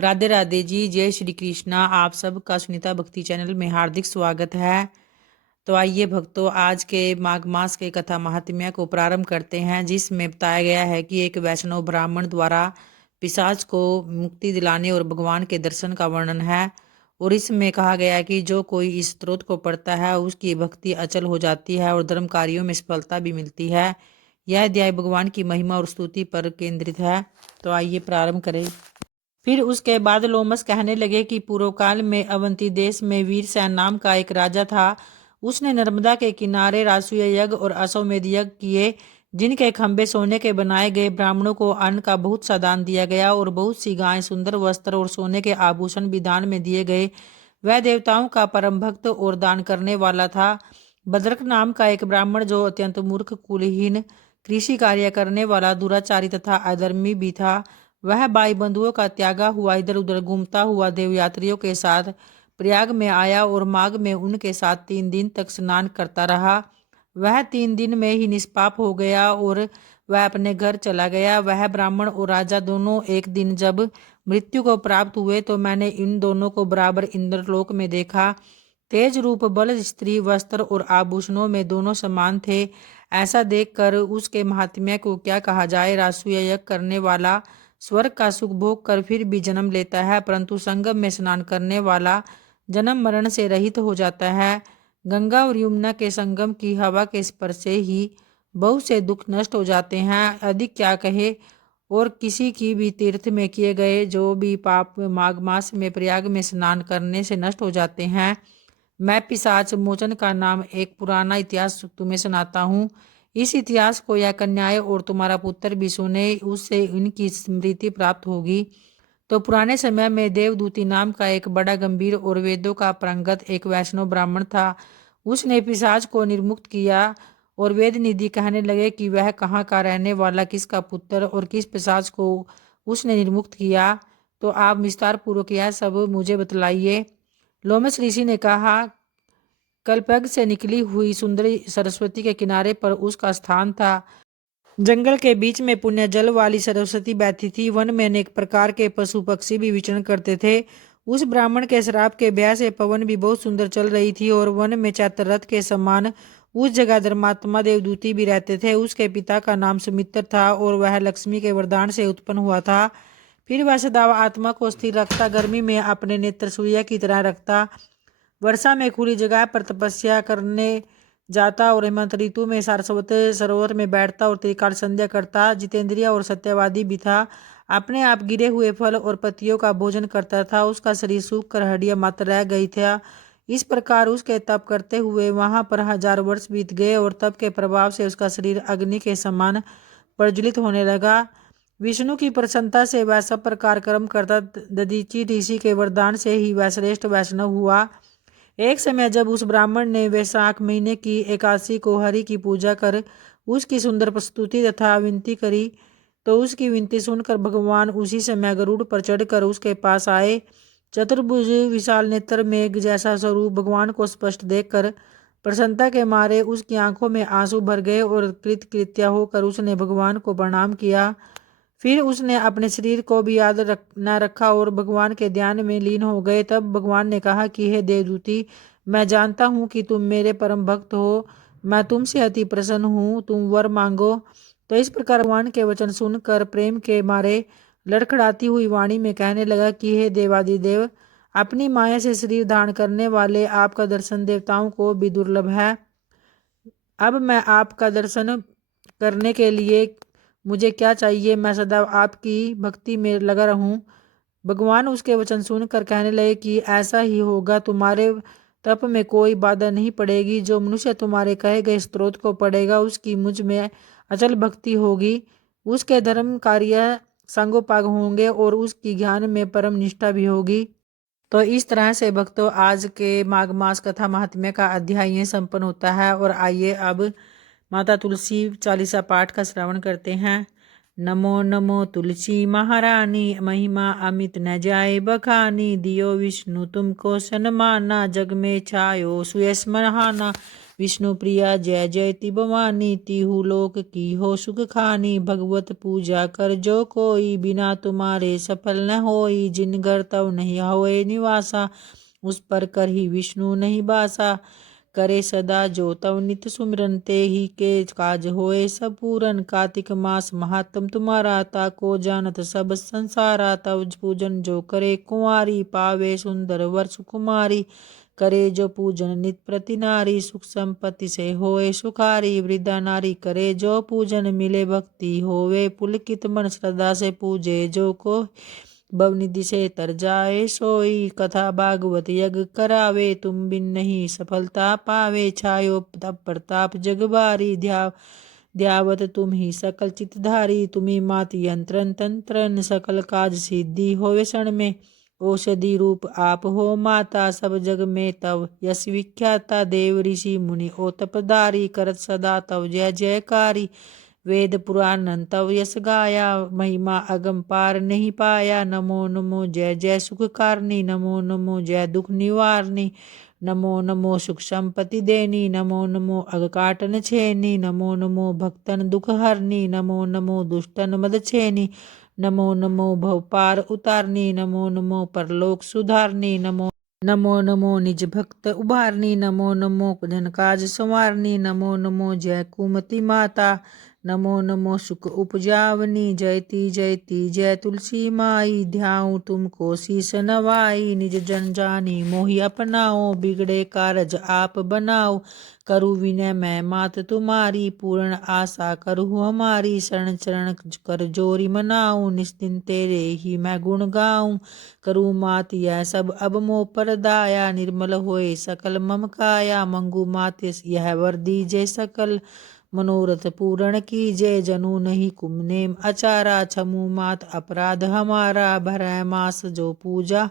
राधे राधे जी, जय श्री कृष्णा। आप सबका सुनीता भक्ति चैनल में हार्दिक स्वागत है। तो आइए भक्तों, आज के माघ मास के कथा महात्म्य को प्रारंभ करते हैं, जिसमें बताया गया है कि एक वैष्णव ब्राह्मण द्वारा पिशाच को मुक्ति दिलाने और भगवान के दर्शन का वर्णन है। और इसमें कहा गया है कि जो कोई इस स्त्रोत को पढ़ता है उसकी भक्ति अचल हो जाती है और धर्म कार्यों में सफलता भी मिलती है। यह अध्याय भगवान की महिमा और स्तुति पर केंद्रित है। तो आइए प्रारंभ करें। फिर उसके बाद लोमस कहने लगे कि पूर्व काल में अवंती देश में वीरसेन नाम का एक राजा था। उसने नर्मदा के किनारे राजसूय यज्ञ और अश्वमेध यज्ञ किए, जिनके खंभे सोने के बनाए गए। ब्राह्मणों को अन्न का बहुत सा दान दिया गया और बहुत सी गायें, सुंदर वस्त्र और सोने के आभूषण भी दान में दिए गए। वह देवताओं का परम भक्त और दान करने वाला था। भद्रक नाम का एक ब्राह्मण, जो अत्यंत मूर्ख, कुलहीन, कृषि कार्य करने वाला, दुराचारी तथा अधर्मी भी था, वह भाई बंधुओं का त्यागा हुआ इधर उधर घूमता हुआ देवयात्रियों के साथ प्रयाग में आया और माघ में उनके साथ 3 दिन तक स्नान करता रहा। वह 3 दिन में ही निष्पाप हो गया और वह अपने घर चला गया। वह ब्राह्मण और राजा दोनों एक दिन जब मृत्यु को प्राप्त हुए तो मैंने इन दोनों को बराबर इंद्रलोक में देखा। तेज रूप, बल, स्त्री, वस्त्र और आभूषणों में दोनों समान थे। ऐसा देखकर उसके महात्म्य को क्या कहा जाए। राजसूय यज्ञ करने वाला स्वर्ग का सुख भोग कर फिर भी जन्म लेता है, परंतु संगम में स्नान करने वाला जन्म मरण से रहित हो जाता है। गंगा और यमुना के संगम की हवा के स्पर्श से ही बहुत से दुख नष्ट हो जाते हैं। अधिक क्या कहे। और किसी की भी तीर्थ में किए गए जो भी पाप माघ मास में प्रयाग में स्नान करने से नष्ट हो जाते हैं। मैं पिशाच मोचन का नाम एक पुराना इतिहास तुम्हें सुनाता हूँ। इस इतिहास को यह कन्याएं और तुम्हारा पुत्र भी सुने, उससे इनकी स्मृति प्राप्त होगी। तो पुराने समय में देवदूती नाम का एक बड़ा गंभीर और वेदों का पारंगत एक वैष्णव ब्राह्मण था। उसने पिशाच को निर्मुक्त किया और वेद निधि कहने लगे कि वह कहाँ का रहने वाला, किसका पुत्र और किस पिशाच को उसने निर्मुक्त किया। तो आप विस्तार पूर्वक यह सब मुझे बतलाइए। लोमस ऋषि ने कहा, कल्पग से निकली हुई सुंदरी सरस्वती के किनारे पर उसका स्थान था। जंगल के बीच में पुण्य जल वाली सरस्वती बहती थी। वन में अनेक प्रकार के पशु पक्षी भी विचरण करते थे। उस ब्राह्मण के श्राप के ब्याह से पवन भी बहुत सुंदर चल रही थी और वन में चैत्र रथ के समान उस जगह धर्मात्मा देवदूती भी रहते थे। उसके पिता का नाम सुमित्र था और वह लक्ष्मी के वरदान से उत्पन्न हुआ था। फिर वह सदा आत्मा को स्थिर रखता, गर्मी में अपने नेत्र सूर्य की तरह रखता, वर्षा में खुली जगह पर तपस्या करने जाता और हेमंत ऋतु में सारस्वत सरोवर में बैठता और त्रिकाल संध्या करता। जितेंद्रिय और सत्यवादी भी था। अपने आप गिरे हुए फल और पत्तियों का भोजन करता था। उसका शरीर सूख कर हड्डियां मात्र रह गई था। इस प्रकार उसके तप करते हुए वहां पर 1000 वर्ष बीत गए और तप के प्रभाव से उसका शरीर अग्नि के समान प्रज्वलित होने लगा। विष्णु की प्रसन्नता से वह सब प्रकार कर्म करता। दधीचि ऋषि के वरदान से ही वह श्रेष्ठ वैष्णव हुआ। एक समय जब उस ब्राह्मण ने वैशाख महीने की एकादशी को हरि की पूजा कर उसकी सुंदर प्रस्तुति तथा विनती करी, तो उसकी विनती सुनकर भगवान उसी समय गरुड़ पर चढ़कर उसके पास आए। चतुर्भुज, विशाल नेत्र, मेघ जैसा स्वरूप भगवान को स्पष्ट देखकर प्रसन्नता के मारे उसकी आंखों में आंसू भर गए और कृतकृत्य होकर उसने भगवान को प्रणाम किया। फिर उसने अपने शरीर को भी याद न रखा और भगवान के ध्यान में लीन हो गए। तब भगवान ने कहा कि हे देवदूती, मैं जानता हूँ कि तुम मेरे परम भक्त हो। मैं तुमसे अति प्रसन्न हूँ, तुम वर मांगो। तो इस प्रकार भगवान के वचन सुनकर प्रेम के मारे लड़खड़ाती हुई वाणी में कहने लगा कि हे देवादिदेव, अपनी माया से शरीर धारण करने वाले आपका दर्शन देवताओं को भी दुर्लभ है। अब मैं आपका दर्शन करने के लिए मुझे क्या चाहिए? मैं सदा आपकी भक्ति में लगा रहूं। भगवान उसके वचन सुनकर कहने लगे कि ऐसा ही होगा। तुम्हारे तप में कोई बाधा नहीं पड़ेगी। जो मनुष्य तुम्हारे कहे गए स्त्रोत को पढ़ेगा उसकी मुझ में अचल भक्ति होगी। उसके धर्म कार्य सांगोपांग होंगे और उसकी ज्ञान में परम निष्ठा भी होगी। तो इस तरह से भक्तों, आज के माघ मास कथा महात्म्य का अध्याय ये संपन्न होता है। और आइए अब माता तुलसी चालीसा पाठ का श्रवण करते हैं। नमो नमो तुलसी महारानी, महिमा अमित न जाए बखानी। दियो विष्णु तुमको सन्माना, जग में छायो सुयस महाना। विष्णु प्रिया जय जयति भवानी, तिहु लोक की हो सुख खानी। भगवत पूजा कर जो कोई, बिना तुम्हारे सफल न होई। जिन घर तव नहीं होए निवासा, उस पर कर ही विष्णु नहीं बासा। करे सदा जो तव नित सुमिरन, ते ही के काज होए सब पूरन। कार्तिक मास महात्म तुम्हारा, ताको जानत सब संसारा। तव पूजन जो करे कुंवारी, पावे सुंदर वर सुकुमारी। करे जो पूजन नित प्रति नारी, सुख संपत्ति से होए सुखारी। वृद्धा नारी करे जो पूजन, मिले भक्ति होवे पुलकित मन। श्रद्धा से पूजे जो को, भवनिधि से तर जाए सोई। कथा भागवत यज्ञ करावे, तुम बिन नहीं सफलता पावे। छायो तप प्रताप जग बारी, ध्यावत तुम ही सकल चितधारी। तुम्ही मात यंत्रन तंत्रन, सकल काज सिद्धि होवे क्षण में। औषधि रूप आप हो माता, सब जग में तव यश विख्याता। देव ऋषि मुनि ओ तपधारी, करत सदा तव जय जयकारी। वेद पुराण तव यश गाया, महिमा अगम पार नहीं पाया। नमो नमो जय जय सुख कारणी, नमो नमो जय दुख निवारणी। नमो नमो सुख संपत्ति देनी, नमो नमो अग काटन छेनी। नमो नमो भक्तन दुख हरनी, नमो नमो दुष्टन मद छेनी। नमो नमो भव पार उतारनी, नमो नमो परलोक सुधारनी। नमो नमो नमो निज भक्त उबारनी, नमो नमो जन काज संवारनी। नमो नमो जय कुमति माता, नमो नमो सुख उपजावनी। जयति जयति जय तुलसी माई, ध्याऊँ तुमको शीस नवाई। निज जन जानी मोहि अपनाओ, बिगड़े कारज आप बनाओ। करु विनय मैं मात तुम्हारी, पूर्ण आशा करु हमारी। शरण चरण कर जोरी मनाऊँ, निस्दिन तेरे ही मैं गुण गाऊँ। करु मात यह सब अब मोह पर दाया, निर्मल होए सकल मम काया। मंगू मात यह वर दीजे सकल, मनोरथ पूर्ण कीजे। जनु नहीं कुमनेम अचारा, छमु मात अपराध हमारा। भरै मास जो पूजा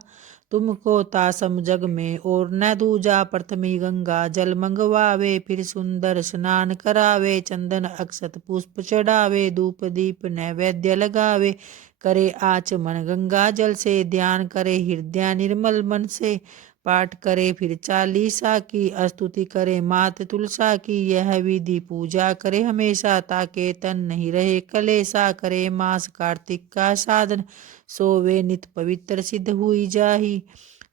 तुमको, तासम जग में और न दूजा। प्रथमी गंगा जल मंगवावे, फिर सुंदर स्नान करावे। चंदन अक्षत पुष्प चढ़ावे, धूप दीप नैवेद्य लगावे। करे आचमन गंगा जल से, ध्यान करे हृदय निर्मल मन से। पाठ करे फिर चालीसा की, स्तुति करे मात तुलसा की। यह विधि पूजा करे हमेशा, ताके तन नहीं रहे कलेसा। करे मास कार्तिक का साधन, सोवे नित पवित्र सिद्ध हुई जाही।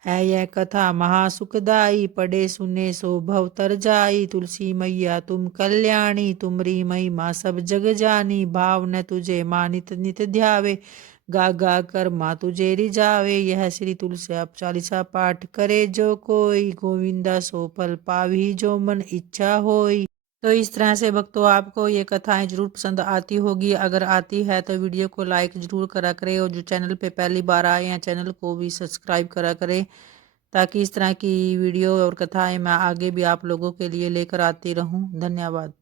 है यह कथा महासुखदाई, पढ़े सुने सो भव तर जाई। तुलसी मैया तुम कल्याणी, तुमरी महिमा सब जग जानी। भाव न तुझे मानित नित ध्यावे, गा गा कर माँ तुझे रिझावे। यह श्री तुलसी चालीसा पाठ करे जो कोई, गोविंदा सो फल पावी जो मन इच्छा होई। तो इस तरह से भक्तों आपको ये कथाएं जरूर पसंद आती होगी। अगर आती है तो वीडियो को लाइक जरूर करा करें, और जो चैनल पे पहली बार आए हैं चैनल को भी सब्सक्राइब करा करें, ताकि इस तरह की वीडियो और कथाएं मैं आगे भी आप लोगों के लिए लेकर आती रहूं। धन्यवाद।